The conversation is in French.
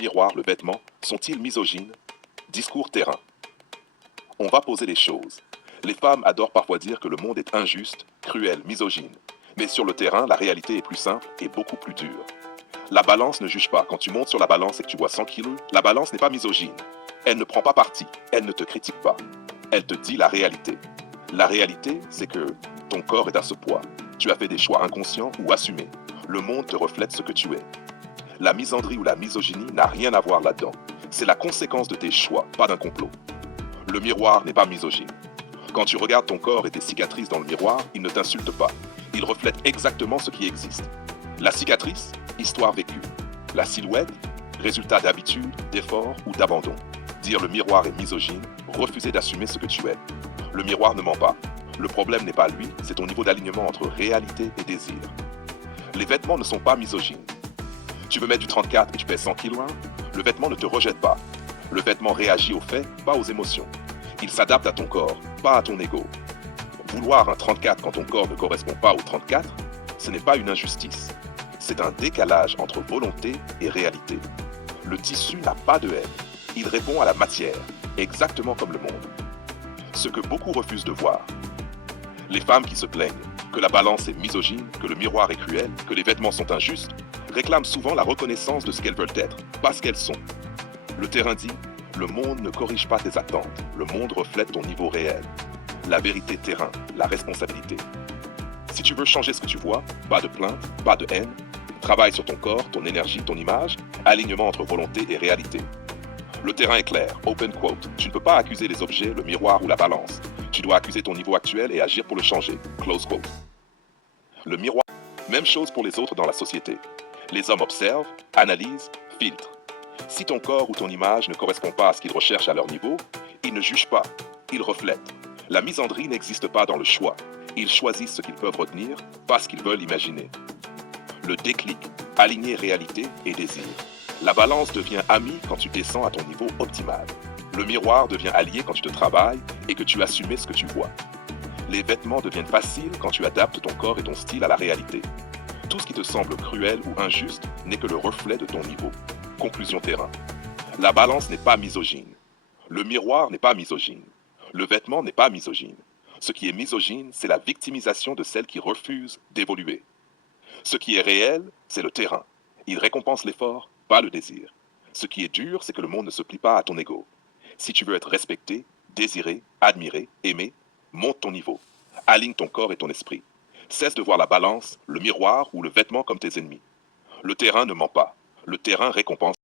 Miroir, le vêtement, sont-ils misogynes? Discours terrain. On va poser les choses. Les femmes adorent parfois dire que le monde est injuste, cruel, misogyne. Mais sur le terrain, la réalité est plus simple et beaucoup plus dure. La balance ne juge pas. Quand tu montes sur la balance et que tu vois 100 kilos, la balance n'est pas misogyne. Elle ne prend pas parti. Elle ne te critique pas. Elle te dit la réalité. La réalité, c'est que ton corps est à ce poids. Tu as fait des choix inconscients ou assumés. Le monde te reflète ce que tu es. La misandrie ou la misogynie n'a rien à voir là-dedans. C'est la conséquence de tes choix, pas d'un complot. Le miroir n'est pas misogyne. Quand tu regardes ton corps et tes cicatrices dans le miroir, il ne t'insulte pas. Il reflète exactement ce qui existe. La cicatrice, histoire vécue. La silhouette, résultat d'habitude, d'effort ou d'abandon. Dire le miroir est misogyne, refuser d'assumer ce que tu es. Le miroir ne ment pas. Le problème n'est pas lui, c'est ton niveau d'alignement entre réalité et désir. Les vêtements ne sont pas misogynes. Tu veux mettre du 34 et tu pèses 100 kg, le vêtement ne te rejette pas. Le vêtement réagit aux faits, pas aux émotions. Il s'adapte à ton corps, pas à ton ego. Vouloir un 34 quand ton corps ne correspond pas au 34, ce n'est pas une injustice. C'est un décalage entre volonté et réalité. Le tissu n'a pas de haine. Il répond à la matière, exactement comme le monde. Ce que beaucoup refusent de voir. Les femmes qui se plaignent que la balance est misogyne, que le miroir est cruel, que les vêtements sont injustes, réclament souvent la reconnaissance de ce qu'elles veulent être, pas ce qu'elles sont. Le terrain dit, le monde ne corrige pas tes attentes, le monde reflète ton niveau réel. La vérité terrain, la responsabilité. Si tu veux changer ce que tu vois, pas de plainte, pas de haine, travaille sur ton corps, ton énergie, ton image, alignement entre volonté et réalité. Le terrain est clair, open quote, tu ne peux pas accuser les objets, le miroir ou la balance. Tu dois accuser ton niveau actuel et agir pour le changer, close quote. Le miroir, même chose pour les autres dans la société. Les hommes observent, analysent, filtrent. Si ton corps ou ton image ne correspond pas à ce qu'ils recherchent à leur niveau, ils ne jugent pas, ils reflètent. La misandrie n'existe pas dans le choix. Ils choisissent ce qu'ils peuvent retenir, pas ce qu'ils veulent imaginer. Le déclic, aligner réalité et désir. La balance devient amie quand tu descends à ton niveau optimal. Le miroir devient allié quand tu te travailles et que tu assumes ce que tu vois. Les vêtements deviennent faciles quand tu adaptes ton corps et ton style à la réalité. Tout ce qui te semble cruel ou injuste n'est que le reflet de ton niveau. Conclusion terrain. La balance n'est pas misogyne. Le miroir n'est pas misogyne. Le vêtement n'est pas misogyne. Ce qui est misogyne, c'est la victimisation de celles qui refusent d'évoluer. Ce qui est réel, c'est le terrain. Il récompense l'effort, pas le désir. Ce qui est dur, c'est que le monde ne se plie pas à ton ego. Si tu veux être respecté, désiré, admiré, aimé, monte ton niveau. Aligne ton corps et ton esprit. Cesse de voir la balance, le miroir ou le vêtement comme tes ennemis. Le terrain ne ment pas. Le terrain récompense